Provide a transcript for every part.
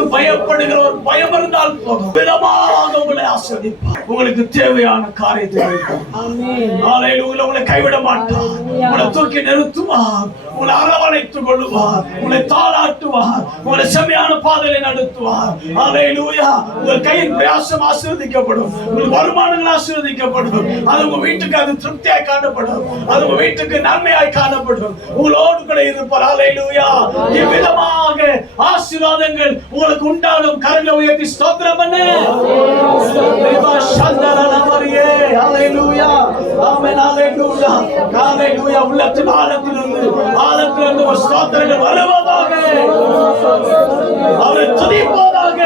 அவருக்கு பயப்படுகிற ஒரு பயம் இருந்தால் போதும், விதமாக உங்களை ஆசீர்வதிப்பார். உங்களுக்கு தேவையான காரியத்தை உங்களை கைவிட மாட்டார். உங்களை தூக்கி நிறுத்துவார், உங்களை அரவணைத்துக் கொள்ளுவார், உங்களை தாளாட்டுவார், உங்களை செம்மையான பாதையை நடத்துவார். அல்லேலூயா. உங்கள் கையின் பிரயாசம் ஆசீர்வதிக்கப்படும், உங்கள் வருமானங்கள் ஆசீர்வதிக்கப்படும். அது உங்க வீட்டுக்கு அது திருப்தியாய் காணப்படும், அது உங்க வீட்டுக்கு நன்மையாய் காணப்படும். உங்களோடு கூட இருப்பார். அல்லேலூயா. இவ்விதமாக ஆசீர்வாதங்கள் உங்களுக்கு உண்டாகும். கரங்களை உயர்த்தி ஸ்தோத்திரம் பண்ணு. அல்லேலூயா. ஆமென். அல்லேலூயா. அல்லேலூயா. உள்ளத்தின் ஆழத்திலிருந்து ஒரு ஸ்தோத்திரங்கள் வருவதாக, அவரை துதிப்பதாக.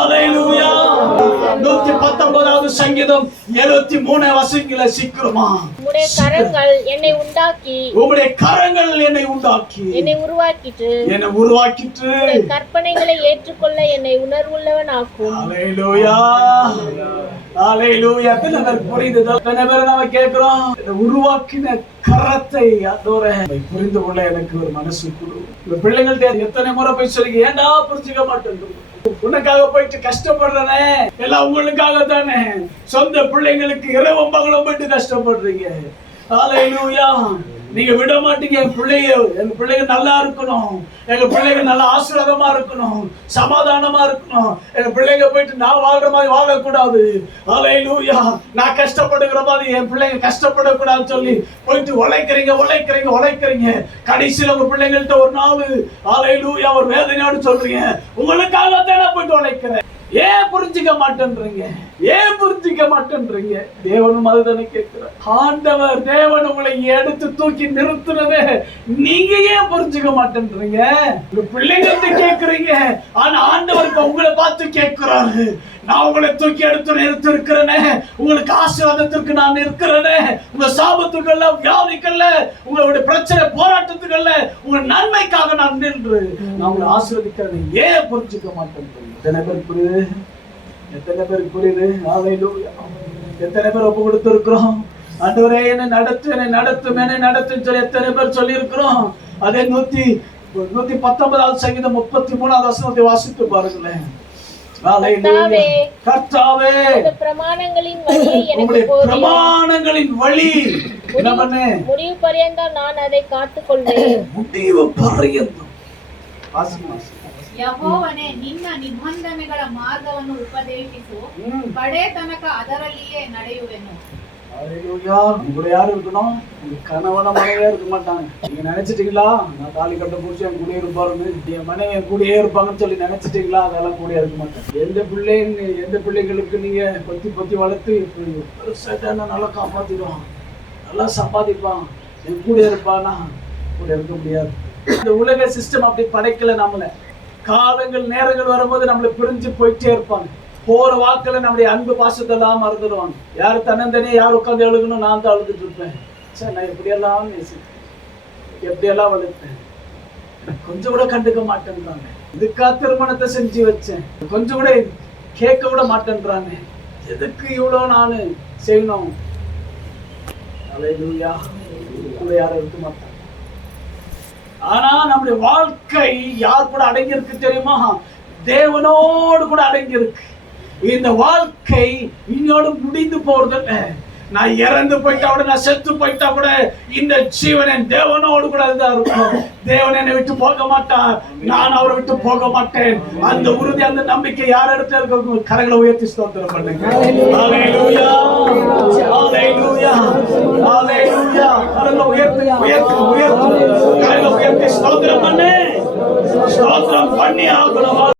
அல்லேலூயா. 119வது சங்கீதம் 73 வசனங்களை சீக்கிரமா. உம்முடைய கரங்கள் என்னை உண்டாக்கி, உம்முடைய கரங்கள் என்னை உண்டாக்கி, என்னை உருவாக்கிட்டு, உம்முடைய கற்பனைகளை ஏற்றுக்கொள்ள என்னை உணர்வுள்ளவன் ஆக்கும். அல்லேலூயா. அல்லேலூயா. புரியுது. நாம கேட்கிறோம், உருவாக்கின கரத்தை புரிந்து கொள்ள எனக்கு ஒரு மனசு கொடு. பிள்ளைங்கள்ட்ட எத்தனை முறை போய் சொல்லி, ஏன்டா புரிஞ்சுக்க மாட்டேன், உனக்காக போயிட்டு கஷ்டப்படுறனே, எல்லாம் உங்களுக்காக தானே. சொந்த பிள்ளைங்களுக்கு இரவும் பகலும் போயிட்டு கஷ்டப்படுறீங்க. அல்லேலூயா. நீங்க விட மாட்டீங்க. எங்க பிள்ளைங்க நல்லா இருக்கணும், எங்க பிள்ளைங்க நல்லா ஆசீர்வாதமா இருக்கணும், சமாதானமா இருக்கணும். எங்க பிள்ளைங்க போயிட்டு நான் வாழ்ற மாதிரி வாழக்கூடாது. அல்லேலூயா. நான் கஷ்டப்படுகிற மாதிரி என் பிள்ளைங்க கஷ்டப்படக்கூடாதுன்னு சொல்லி போயிட்டு உழைக்கிறீங்க. கடைசியில் உங்க பிள்ளைங்கள்ட்ட ஒரு நாள் அல்லேலூயா ஒரு வேதனையோடு சொல்றீங்க, உங்களுக்காக தானே போயிட்டு உழைக்கிறேன். ஏன் புரிஞ்சுக்க மாட்டேன்றீங்க? தேவனும் அதுதானே கேட்கிறார். ஆண்டவர் தேவன் உங்களை எடுத்து தூக்கி நிறுத்துறதே நீங்க ஏன் புரிஞ்சுக்க மாட்டேன்றீங்க? உங்க பிள்ளைங்கள்ட்ட கேட்கறீங்க, ஆனா ஆண்டவருக்கு உங்களை பார்த்து கேட்கிறாரு. நான் உங்களை தூக்கி எடுத்து நிறுத்தி இருக்கிறேனே, உங்களுக்கு ஆசீர்வாதத்திற்கு நான் இருக்கிறேனே, உங்க சாபத்துக்கள்ல, வியாதிக்கல்ல, உங்களுடைய பிரச்சனை போராட்டத்துக்கள்ல, உங்க நன்மைக்காக நான் நின்று நான் உங்களை ஆசீர்வதிக்கிறேன். ஏன் புரிஞ்சுக்க மாட்டேன்றீங்க? எத்தனை பேருக்கு புரியுது? எத்தனை பேர் ஒப்பு கொடுத்து இருக்கிறோம், ஆண்டவரே என்னை நடத்தும் சொல்லி எத்தனை பேர் சொல்லி இருக்கிறோம். அதே 119வது சங்கீதம் 33வது வசனத்தை வாசித்து பாருங்களேன். கர்த்தாவே, பிரமாணங்களின் வழி முடிவு பரியந்தம் நான் அதை காத்துக்கொள்வேன். முடிவு பரியந்தம். ಯೆಹೋವನೇ, ನಿನ್ನ ನಿಬಂಧನೆಗಳ ಮಾರ್ಗವನ್ನು ಉಪದೇಶಿಸು, ಕಡೆ ತನಕ ಅದರಲ್ಲಿಯೇ ನಡೆಯುವೆನು. யாரும் இருக்கணும், கணவன மனைவியா இருக்க மாட்டாங்க. நீங்க நினைச்சிட்டீங்களா நான் தாலி கட்ட முடிச்சு என் கூட இருப்பாருன்னு, என் மனைவி என் கூடயே இருப்பாங்கன்னு சொல்லி நினைச்சிட்டீங்களா? அதெல்லாம் கூட இருக்க மாட்டேன். எந்த பிள்ளைங்களுக்கு நீங்க பொத்தி வளர்த்து நல்லா காப்பாத்திடுவான், நல்லா சம்பாதிப்பான், என் கூட இருப்பானா? கூட இருக்க முடியாது. இந்த உலக சிஸ்டம் அப்படி படைக்கல நம்மள. காலங்கள் நேரங்கள் வரும்போது நம்மளை பிரிஞ்சு போயிட்டே இருப்பாங்க. போற வாக்குல நம்முடைய அன்பு பாசத்தை எல்லாம் மறந்துடுவாங்க. யாரு தன்னந்தனே யார் உட்காந்து எழுகணும், நான் தான் அழுதுட்டு இருப்பேன். சார் நான் எப்படியெல்லாம் எப்படியெல்லாம் வளர்ப்பேன், கொஞ்சம் கூட கண்டுக்க மாட்டேன்றாங்க. இதுக்கா திருமணத்தை செஞ்சு வச்சேன், கொஞ்சம் கூட கேட்க விட மாட்டேன்றாங்க. எதுக்கு இவ்வளவு நானு செய்யணும்? அல்லேலூயா. யாரும் இருக்க மாட்டாங்க. ஆனா நம்முடைய வாழ்க்கை யார் கூட அடங்கி இருக்கு தெரியுமா? தேவனோடு கூட அடங்கி இருக்கு. இந்த வாழ்க்கை இன்னோடு முடிந்து போறது. நான் இறந்து போயிட்டா கூட, நான் செத்து போயிட்டா கூட, இந்த ஜீவன் தேவனோடு கூட இருக்கும். தேவன் என்னை விட்டு போக மாட்டார், நான் அவரை விட்டு போக மாட்டேன். அந்த உறுதி, அந்த நம்பிக்கை யார் இடத்துல இருக்க? கரங்களை உயர்த்தி ஸ்தோத்திரம் பண்ணுங்க. அல்லேலூயா, அல்லேலூயா, அல்லேலூயா. கரங்களை உயர்த்தி கரங்களை உயர்த்தி ஸ்தோத்திரம் பண்ணு. ஸ்தோத்திரம் பண்ணி ஆகணும்.